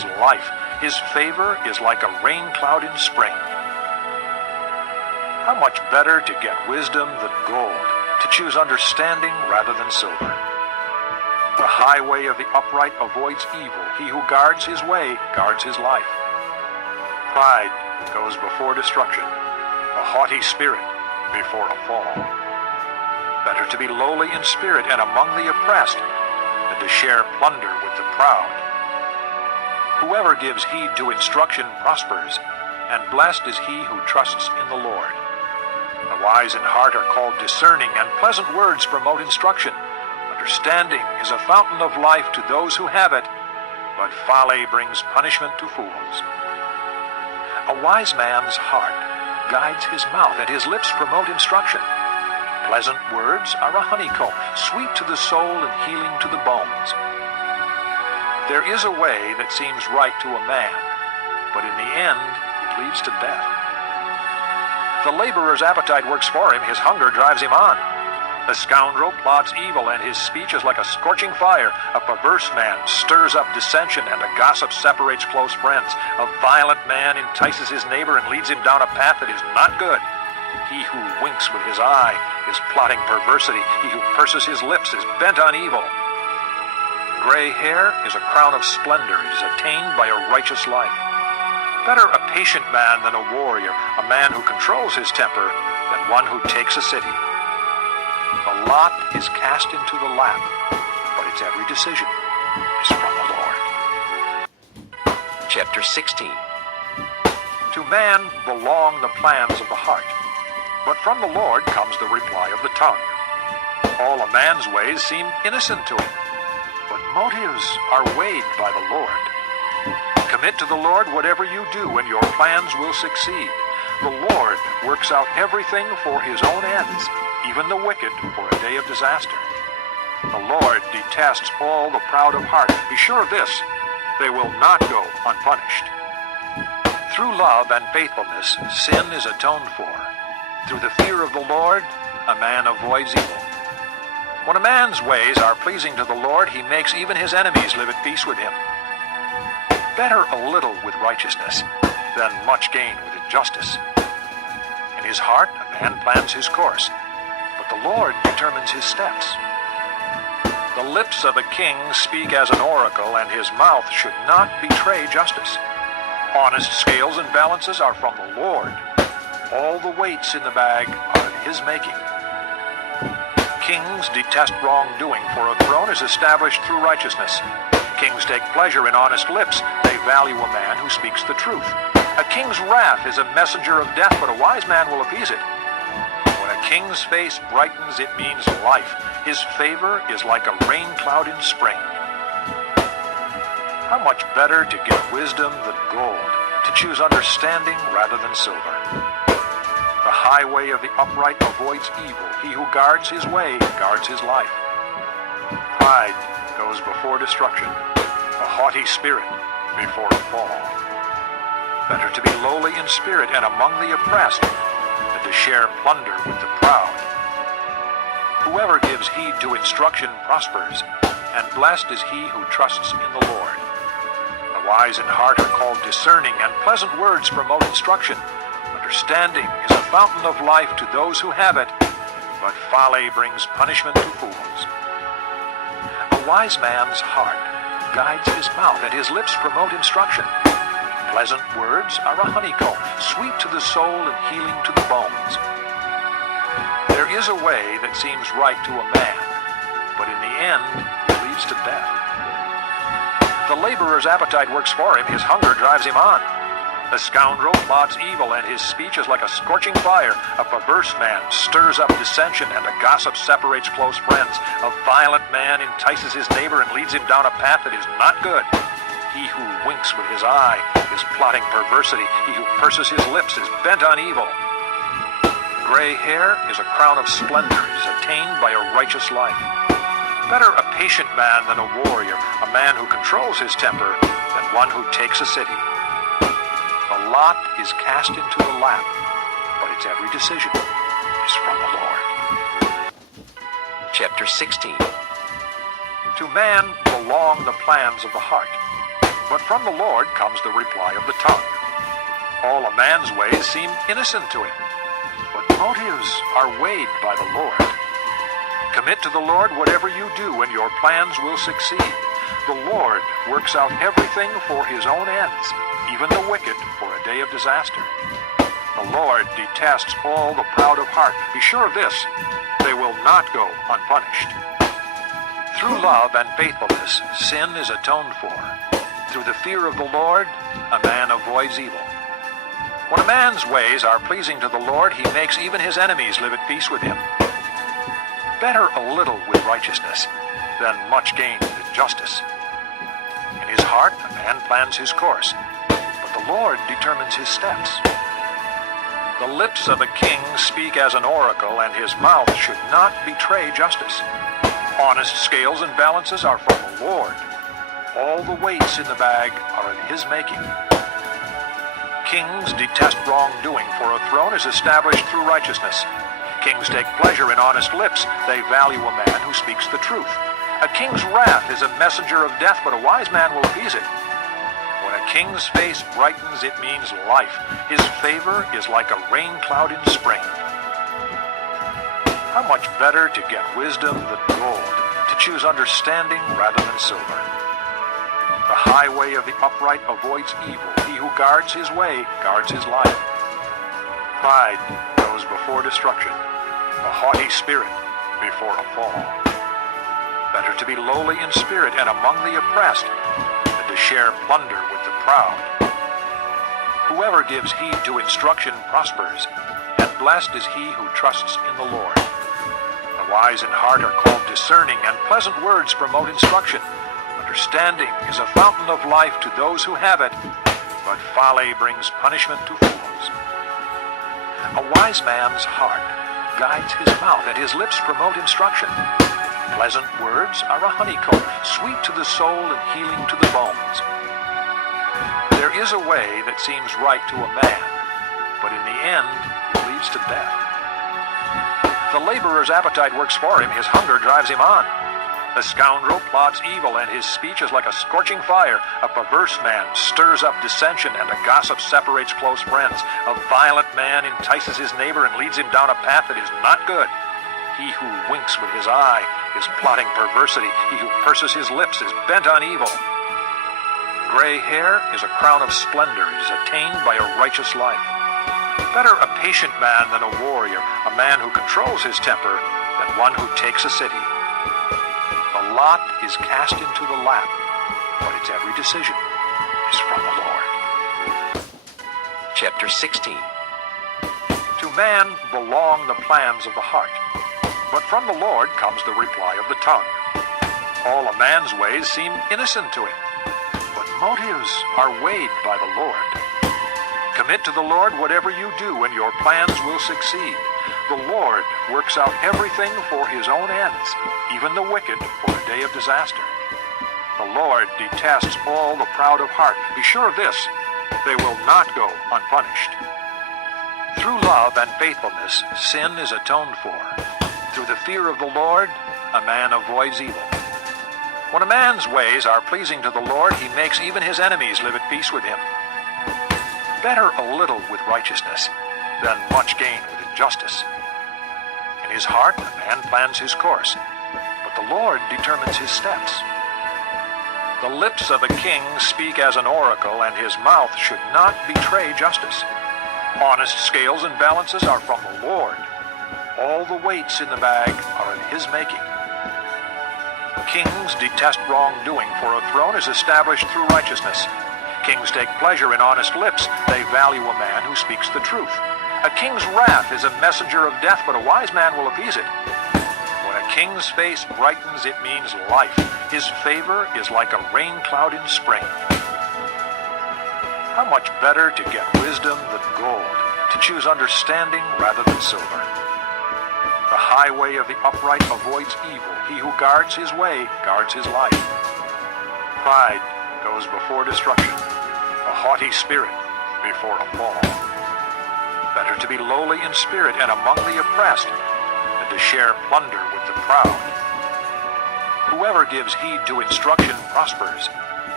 is life. His favor is like a rain cloud in spring. How much better to get wisdom than gold, to choose understanding rather than silver. The highway of the upright avoids evil. He who guards his way guards his life. Pride goes before destruction, a haughty spirit before a fall. Better to be lowly in spirit and among the oppressed than to share plunder with the proud. Whoever gives heed to instruction prospers, and blessed is he who trusts in the Lord. The wise in heart are called discerning, and pleasant words promote instruction. Understanding is a fountain of life to those who have it, but folly brings punishment to fools. A wise man's heart guides his mouth, and his lips promote instruction. Pleasant words are a honeycomb, sweet to the soul and healing to the bones. There is a way that seems right to a man, but in the end it leads to death. The laborer's appetite works for him, his hunger drives him on. The scoundrel plots evil, and his speech is like a scorching fire. A perverse man stirs up dissension, and a gossip separates close friends. A violent man entices his neighbor and leads him down a path that is not good. He who winks with his eye is plotting perversity. He who purses his lips is bent on evil. Gray hair is a crown of splendor. It is attained by a righteous life. Better a patient man than a warrior, a man who controls his temper than one who takes a city. The lot is cast into the lap, but its every decision is from the Lord. Chapter 16. To man belong the plans of the heart, but from the Lord comes the reply of the tongue. All a man's ways seem innocent to him, but motives are weighed by the Lord. Commit to the Lord whatever you do, and your plans will succeed. The Lord works out everything for his own ends, even the wicked for a day of disaster. The Lord detests all the proud of heart. Be sure of this, they will not go unpunished. Through love and faithfulness, sin is atoned for. Through the fear of the Lord, a man avoids evil. When a man's ways are pleasing to the Lord, he makes even his enemies live at peace with him. Better a little with righteousness than much gain with injustice. In his heart, a man plans his course, but the Lord determines his steps. The lips of a king speak as an oracle, and his mouth should not betray justice. Honest scales and balances are from the Lord. All the weights in the bag are of his making. Kings detest wrongdoing, for a throne is established through righteousness. Kings take pleasure in honest lips. They value a man who speaks the truth. A king's wrath is a messenger of death, but a wise man will appease it. When a king's face brightens, it means life. His favor is like a rain cloud in spring. How much better to get wisdom than gold, to choose understanding rather than silver. The highway of the upright avoids evil. He who guards his way guards his life. Pride goes before destruction, a haughty spirit before a fall. Better to be lowly in spirit and among the oppressed than to share plunder with the proud. Whoever gives heed to instruction prospers, and blessed is he who trusts in the Lord. The wise in heart are called discerning, and pleasant words promote instruction. Understanding is a fountain of life to those who have it, but folly brings punishment to fools. A wise man's heart guides his mouth, and his lips promote instruction. Pleasant words are a honeycomb, sweet to the soul and healing to the bones. There is a way that seems right to a man, but in the end it leads to death. The laborer's appetite works for him, his hunger drives him on. The scoundrel plots evil, and his speech is like a scorching fire. A perverse man stirs up dissension, and a gossip separates close friends. A violent man entices his neighbor and leads him down a path that is not good. He who winks with his eye is plotting perversity. He who purses his lips is bent on evil. Gray hair is a crown of splendor. It is attained by a righteous life. Better a patient man than a warrior, a man who controls his temper than one who takes a city. The lot is cast into the lap, but its every decision is from the Lord. Chapter 16. To man belong the plans of the heart, but from the Lord comes the reply of the tongue. All a man's ways seem innocent to him, but motives are weighed by the Lord. Commit to the Lord whatever you do, and your plans will succeed. The Lord works out everything for his own ends, even the wicked for a day of disaster. The Lord detests all the proud of heart. Be sure of this, they will not go unpunished. Through love and faithfulness, sin is atoned for. Through the fear of the Lord, a man avoids evil. When a man's ways are pleasing to the Lord, he makes even his enemies live at peace with him. Better a little with righteousness than much gain with injustice. In his heart, a man plans his course, but the Lord determines his steps. The lips of a king speak as an oracle, and his mouth should not betray justice. Honest scales and balances are from the Lord. All the weights in the bag are of his making. Kings detest wrongdoing, for a throne is established through righteousness. Kings take pleasure in honest lips. They value a man who speaks the truth. A king's wrath is a messenger of death, but a wise man will appease it. When a king's face brightens, it means life. His favor is like a rain cloud in spring. How much better to get wisdom than gold, to choose understanding rather than silver. The highway of the upright avoids evil. He who guards his way guards his life. Pride goes before destruction, a haughty spirit before a fall. Better to be lowly in spirit and among the oppressed than to share plunder with the proud. Whoever gives heed to instruction prospers, and blessed is he who trusts in the Lord. The wise in heart are called discerning, and pleasant words promote instruction. Understanding is a fountain of life to those who have it, but folly brings punishment to fools. A wise man's heart guides his mouth, and his lips promote instruction. Pleasant words are a honeycomb, sweet to the soul and healing to the bones. There is a way that seems right to a man, but in the end leads to death. The laborer's appetite works for him, his hunger drives him on. The scoundrel plots evil, and his speech is like a scorching fire. A perverse man stirs up dissension, and a gossip separates close friends. A violent man entices his neighbor and leads him down a path that is not good. He who winks with his eye is plotting perversity. He who purses his lips is bent on evil. Gray hair is a crown of splendor. It is attained by a righteous life. Better a patient man than a warrior, a man who controls his temper than one who takes a city. The lot is cast into the lap, but its every decision is from the Lord. Chapter 16. To man belong the plans of the heart, but from the Lord comes the reply of the tongue. All a man's ways seem innocent to him, but motives are weighed by the Lord. Commit to the Lord whatever you do, and your plans will succeed. The Lord works out everything for his own ends, even the wicked for a day of disaster. The Lord detests all the proud of heart. Be sure of this, they will not go unpunished. Through love and faithfulness, sin is atoned for. Through the fear of the Lord, a man avoids evil. When a man's ways are pleasing to the Lord, he makes even his enemies live at peace with him. Better a little with righteousness than much gain with injustice. In his heart, a man plans his course, but the Lord determines his steps. The lips of a king speak as an oracle, and his mouth should not betray justice. Honest scales and balances are from the Lord. All the weights in the bag are of his making. Kings detest wrongdoing, for a throne is established through righteousness. Kings take pleasure in honest lips. They value a man who speaks the truth. A king's wrath is a messenger of death, but a wise man will appease it. When a king's face brightens, it means life. His favor is like a rain cloud in spring. How much better to get wisdom than gold, to choose understanding rather than silver. The highway of the upright avoids evil. He who guards his way guards his life. Pride goes before destruction, a haughty spirit before a fall. Better to be lowly in spirit and among the oppressed than to share plunder with the proud. Whoever gives heed to instruction prospers,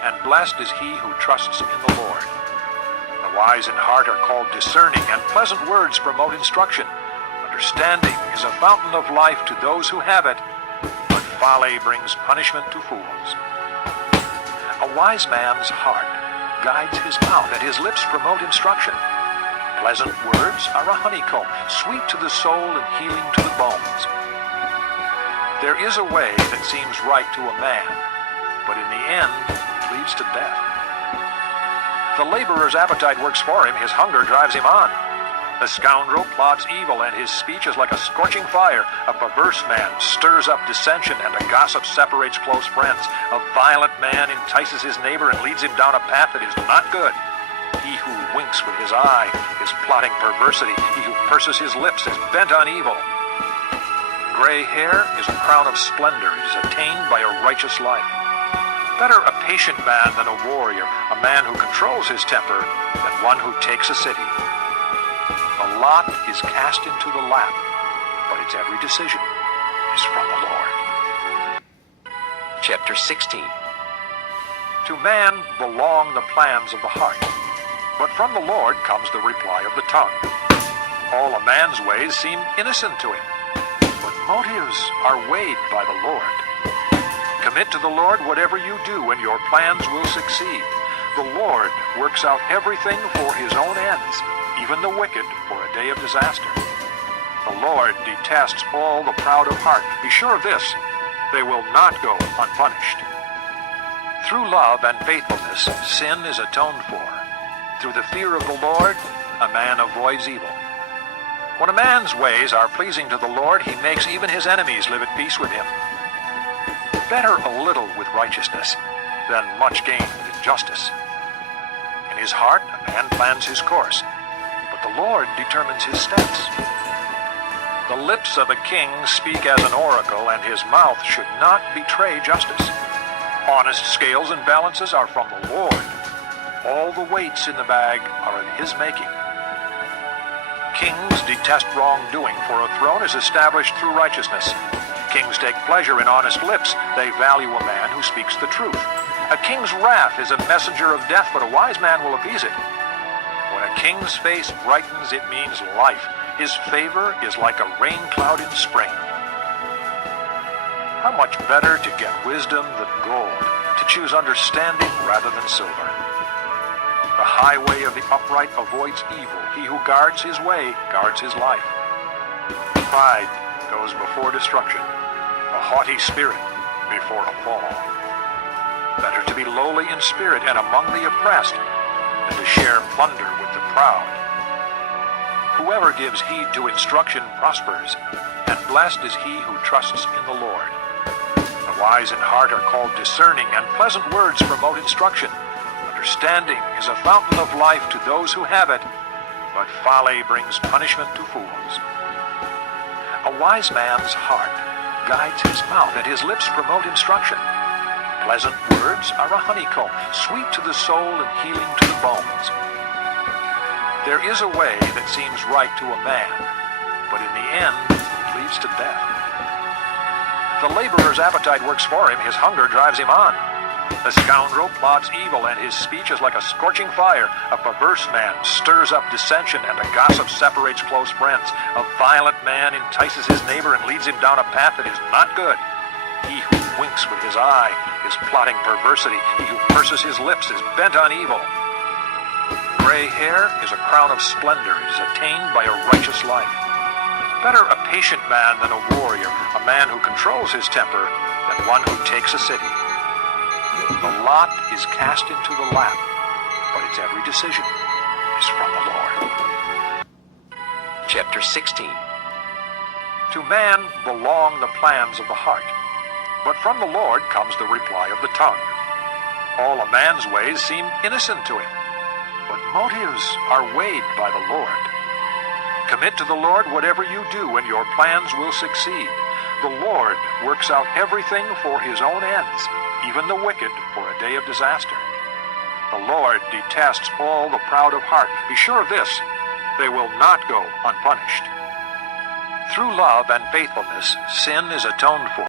and blessed is he who trusts in the Lord. The wise in heart are called discerning, and pleasant words promote instruction. Understanding is a fountain of life to those who have it, but folly brings punishment to fools. A wise man's heart guides his mouth, and his lips promote instruction. Pleasant words are a honeycomb, sweet to the soul and healing to the bones. There is a way that seems right to a man, but in the end it leads to death. The laborer's appetite works for him, his hunger drives him on. The scoundrel plots evil, and his speech is like a scorching fire. A perverse man stirs up dissension, and a gossip separates close friends. A violent man entices his neighbor and leads him down a path that is not good. He who winks with his eye is plotting perversity. He who purses his lips is bent on evil. Gray hair is a crown of splendor. It is attained by a righteous life. Better a patient man than a warrior, a man who controls his temper than one who takes a city. The lot is cast into the lap, but its every decision is from the Lord. Chapter 16. To man belong the plans of the heart, but from the Lord comes the reply of the tongue. All a man's ways seem innocent to him, but motives are weighed by the Lord. Commit to the Lord whatever you do, and your plans will succeed. The Lord works out everything for his own ends, even the wicked for a day of disaster. The Lord detests all the proud of heart. Be sure of this, they will not go unpunished. Through love and faithfulness, sin is atoned for. Through the fear of the Lord, a man avoids evil. When a man's ways are pleasing to the Lord, he makes even his enemies live at peace with him. Better a little with righteousness than much gain with injustice. In his heart, a man plans his course, but the Lord determines his steps. The lips of a king speak as an oracle, and his mouth should not betray justice. Honest scales and balances are from the Lord. All the weights in the bag are of his making. Kings detest wrongdoing, for a throne is established through righteousness. Kings take pleasure in honest lips. They value a man who speaks the truth. A king's wrath is a messenger of death, but a wise man will appease it. When a king's face brightens, it means life. His favor is like a rain cloud in spring. How much better to get wisdom than gold, to choose understanding rather than silver. The highway of the upright avoids evil. He who guards his way guards his life. Pride goes before destruction, a haughty spirit before a fall. Better to be lowly in spirit and among the oppressed than to share plunder with the proud. Whoever gives heed to instruction prospers, and blessed is he who trusts in the Lord. The wise in heart are called discerning, and pleasant words promote instruction. Understanding is a fountain of life to those who have it, but folly brings punishment to fools. A wise man's heart guides his mouth, and his lips promote instruction. Pleasant words are a honeycomb, sweet to the soul and healing to the bones. There is a way that seems right to a man, but in the end it leads to death. The laborer's appetite works for him, his hunger drives him on. The scoundrel plots evil, and his speech is like a scorching fire. A perverse man stirs up dissension, and a gossip separates close friends. A violent man entices his neighbor and leads him down a path that is not good. He who winks with his eye is plotting perversity. He who purses his lips is bent on evil. Gray hair is a crown of splendor. It is attained by a righteous life. Better a patient man than a warrior, a man who controls his temper than one who takes a city. The lot is cast into the lap, but its every decision is from the Lord. Chapter 16. To man belong the plans of the heart, but from the Lord comes the reply of the tongue. All a man's ways seem innocent to him, but motives are weighed by the Lord. Commit to the Lord whatever you do, and your plans will succeed. The Lord works out everything for his own ends, even the wicked for a day of disaster. The Lord detests all the proud of heart. Be sure of this, they will not go unpunished. Through love and faithfulness, sin is atoned for.